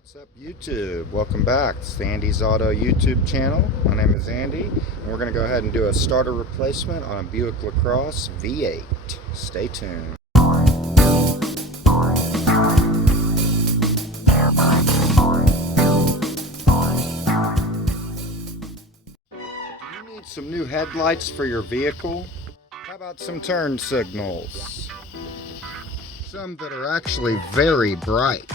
What's up, YouTube? Welcome back. It's the Andy's Auto YouTube channel. My name is Andy, and we're going to go ahead and do a starter replacement on a Buick LaCrosse V8. Stay tuned. Do you need some new headlights for your vehicle? How about some turn signals? Some that are actually very bright.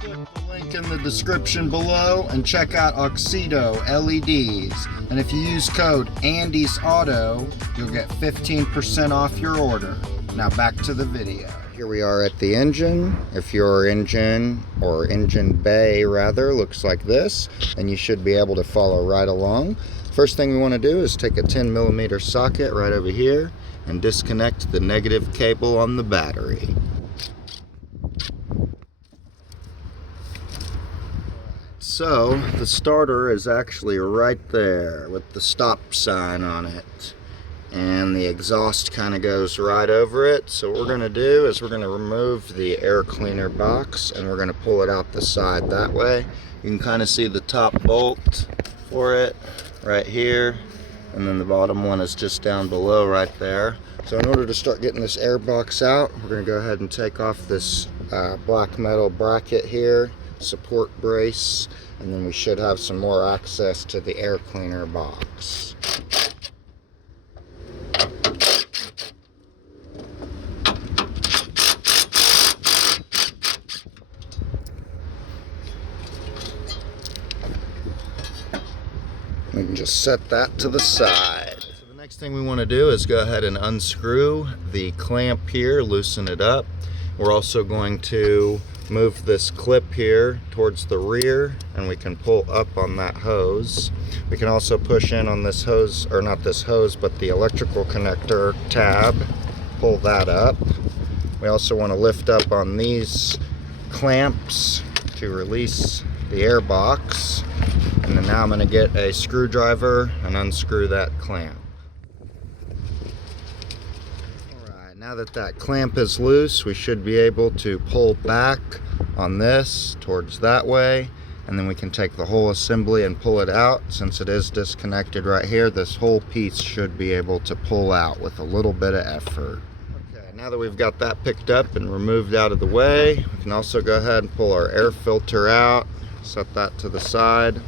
Click the link in the description below and check out Auxito LEDs. And if you use code AndysAuto, you'll get 15% off your order. Now back to the video. Here we are at the engine. If your engine, or engine bay rather, looks like this, then you should be able to follow right along. First thing we want to do is take a 10mm socket right over here and disconnect the negative cable on the battery. So the starter is actually right there with the stop sign on it, and the exhaust kind of goes right over it. So what we're going to do is we're going to remove the air cleaner box and we're going to pull it out the side that way. You can kind of see the top bolt for it right here, and then the bottom one is just down below right there. So in order to start getting this air box out, we're going to go ahead and take off this black metal bracket here, support brace, and then we should have some more access to the air cleaner box. We can just set that to the side. So the next thing we want to do is go ahead and unscrew the clamp here, loosen it up. We're also going to move this clip here towards the rear, and we can pull up on that hose. We can also push in on this hose, or not this hose, but the electrical connector tab, pull that up. We also want to lift up on these clamps to release the air box. And then now I'm going to get a screwdriver and unscrew that clamp. Alright, now that that clamp is loose, we should be able to pull back on this towards that way, and then we can take the whole assembly and pull it out. Since it is disconnected right here, this whole piece should be able to pull out with a little bit of effort. Okay, now that we've got that picked up and removed out of the way, we can also go ahead and pull our air filter out, set that to the side.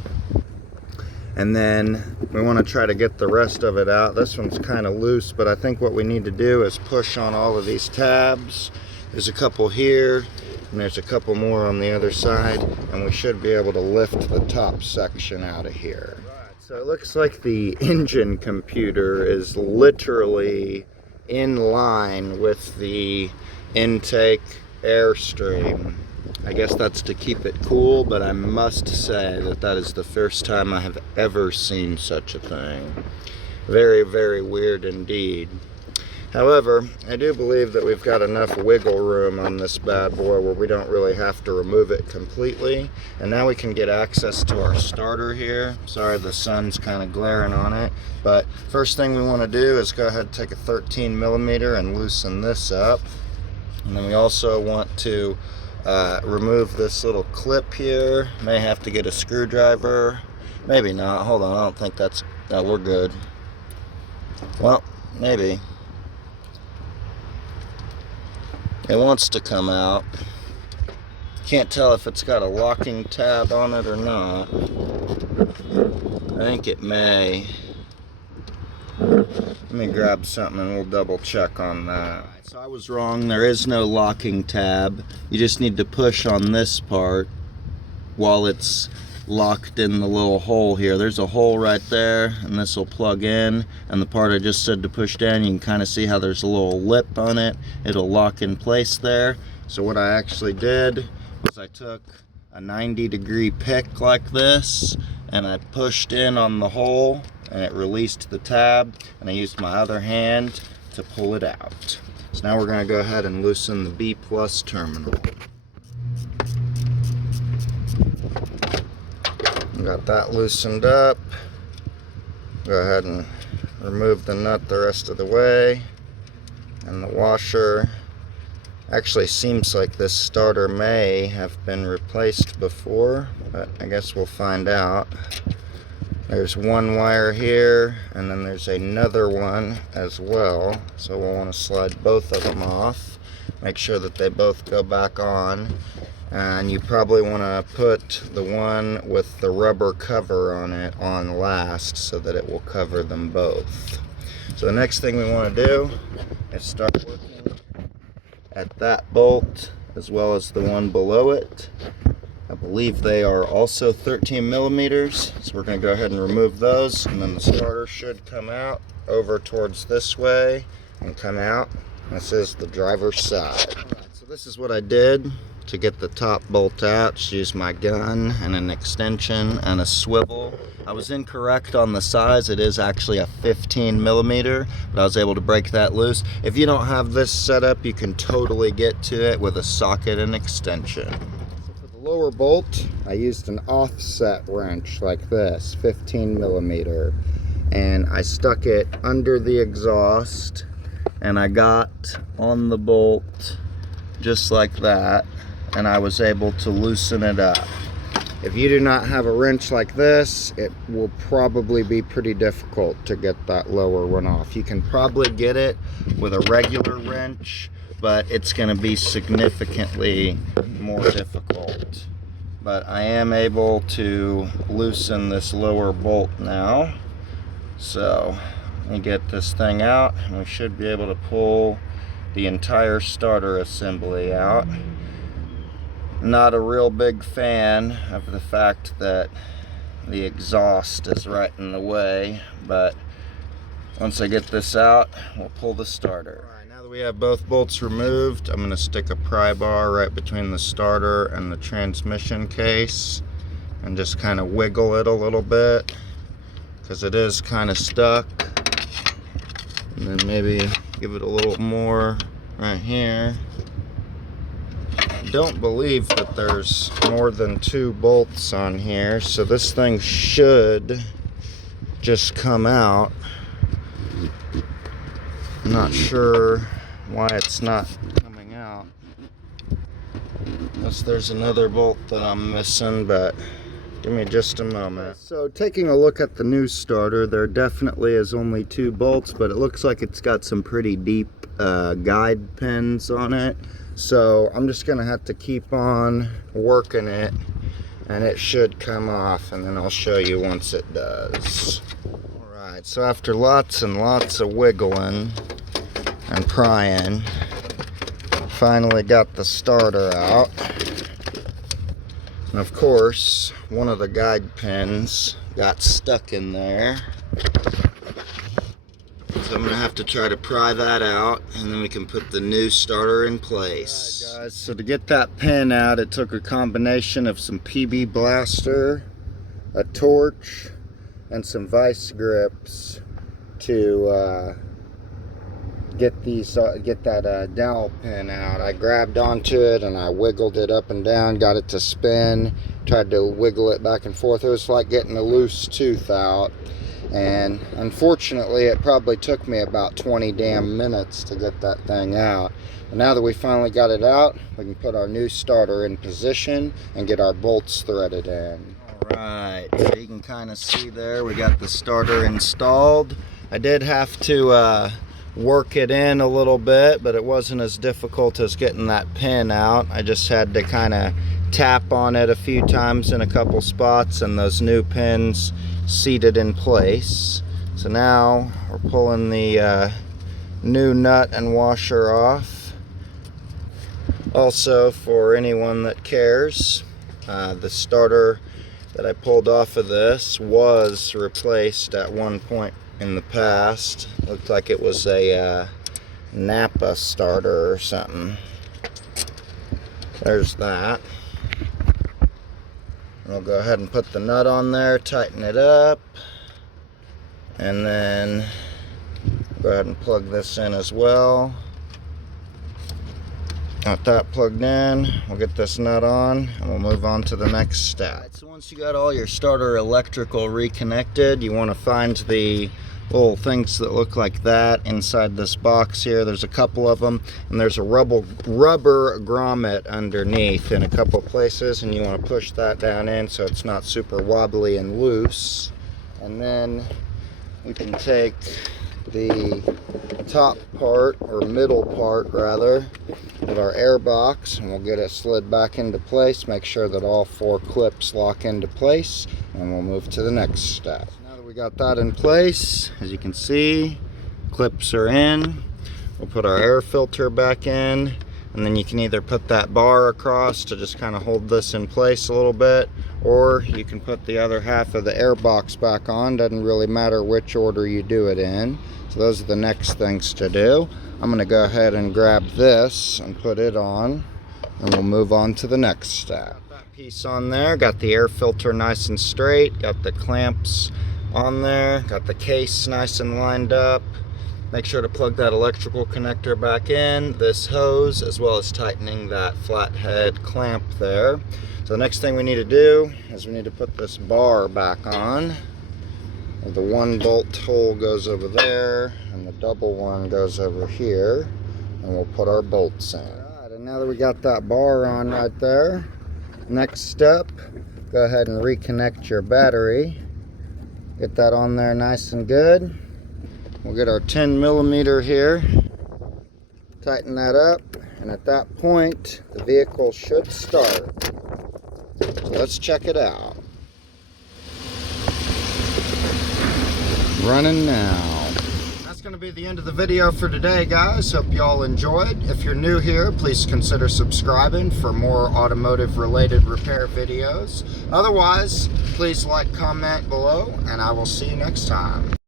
And then we want to try to get the rest of it out. This one's kind of loose, but I think what we need to do is push on all of these tabs. There's a couple here, and there's a couple more on the other side, and we should be able to lift the top section out of here. Right, so it looks like the engine computer is literally in line with the intake airstream. I guess that's to keep it cool, but I must say that that is the first time I have ever seen such a thing. Very, very weird indeed. However, I do believe that we've got enough wiggle room on this bad boy where we don't really have to remove it completely. And now we can get access to our starter here. Sorry, the sun's kind of glaring on it. But first thing we want to do is go ahead and take a 13mm and loosen this up. And then we also want to remove this little clip here. May have to get a screwdriver, maybe not. Hold on, I don't think that's, no, we're good. Well, maybe. It wants to come out. Can't tell if it's got a locking tab on it or not. I think it may. Let me grab something and we'll double check on that. So I was wrong, there is no locking tab. You just need to push on this part while it's locked in the little hole here. There's a hole right there, and this will plug in, and the part I just said to push down, you can kind of see how there's a little lip on it. It'll lock in place there. So what I actually did was I took a 90-degree pick like this, and I pushed in on the hole, and it released the tab, and I used my other hand to pull it out. So now we're going to go ahead and loosen the B+ terminal. Got that loosened up. Go ahead and remove the nut the rest of the way, and the washer Actually seems like this starter may have been replaced before, but I guess we'll find out. There's one wire here, and then there's another one as well, so we'll want to slide both of them off, make sure that they both go back on. And you probably want to put the one with the rubber cover on it on last so that it will cover them both. So the next thing we want to do is start looking at that bolt as well as the one below it. I believe they are also 13 millimeters, so we're going to go ahead and remove those, and then the starter should come out over towards this way and come out. This is the driver's side. Alright, so this is what I did to get the top bolt out. Just used my gun and an extension and a swivel. I was incorrect on the size. It is actually a 15 millimeter, but I was able to break that loose. If you don't have this set up, you can totally get to it with a socket and extension. So for the lower bolt, I used an offset wrench like this, 15 millimeter, and I stuck it under the exhaust, and I got on the bolt just like that, and I was able to loosen it up. If you do not have a wrench like this, it will probably be pretty difficult to get that lower one off. You can probably get it with a regular wrench, but it's going to be significantly more difficult. But I am able to loosen this lower bolt now. So let me get this thing out, and we should be able to pull the entire starter assembly out. Not a real big fan of the fact that the exhaust is right in the way, but once I get this out, we'll pull the starter. Alright, now that we have both bolts removed, I'm going to stick a pry bar right between the starter and the transmission case and just kind of wiggle it a little bit because it is kind of stuck. And then maybe give it a little more right here. Don't believe that there's more than 2 bolts on here, so this thing should just come out. I'm not sure why it's not coming out, unless there's another bolt that I'm missing, but give me just a moment. So taking a look at the new starter, there definitely is only 2 bolts, but it looks like it's got some pretty deep guide pins on it. So I'm just gonna have to keep on working it, and it should come off, and then I'll show you once it does. Alright, so after lots and lots of wiggling and prying, finally got the starter out. And of course, one of the guide pins got stuck in there. So I'm going to have to try to pry that out, and then we can put the new starter in place. Alright guys, so to get that pin out, it took a combination of some PB Blaster, a torch, and some vice grips to get that dowel pin out. I grabbed onto it and I wiggled it up and down, got it to spin, tried to wiggle it back and forth. It was like getting a loose tooth out. And unfortunately, it probably took me about 20 damn minutes to get that thing out. But now that we finally got it out, we can put our new starter in position and get our bolts threaded in. Alright, so you can kind of see there, we got the starter installed. I did have to work it in a little bit, but it wasn't as difficult as getting that pin out. I just had to kind of tap on it a few times in a couple spots, and those new pins seated in place. So now we're pulling the new nut and washer off. Also, for anyone that cares, the starter that I pulled off of this was replaced at one point in the past. Looked like it was a Napa starter or something. There's that. We'll go ahead and put the nut on there, tighten it up, and then go ahead and plug this in as well. Got that plugged in, we'll get this nut on, and we'll move on to the next step. Right, so once you got all your starter electrical reconnected, you want to find the little things that look like that inside this box here. There's a couple of them, and there's a rubber grommet underneath in a couple places, and you want to push that down in so it's not super wobbly and loose. And then we can take the top part, or middle part rather, of our air box, and we'll get it slid back into place. Make sure that all 4 clips lock into place, and we'll move to the next step. Now that we got that in place, as you can see, clips are in. We'll put our air filter back in, and then you can either put that bar across to just kind of hold this in place a little bit, or you can put the other half of the air box back on. Doesn't really matter which order you do it in. So those are the next things to do. I'm going to go ahead and grab this and put it on, and we'll move on to the next step. Got that piece on there, got the air filter nice and straight, got the clamps on there, got the case nice and lined up. Make sure to plug that electrical connector back in, this hose, as well as tightening that flathead clamp there. So the next thing we need to do is we need to put this bar back on. The 1 bolt hole goes over there, and the double one goes over here, and we'll put our bolts in. All right, and now that we got that bar on right there, next step, go ahead and reconnect your battery. Get that on there nice and good. We'll get our 10mm here, tighten that up, and at that point, the vehicle should start. So let's check it out. Running now. That's going to be the end of the video for today, guys. Hope you all enjoyed. If you're new here, please consider subscribing for more automotive related repair videos. Otherwise, please like, comment below, and I will see you next time.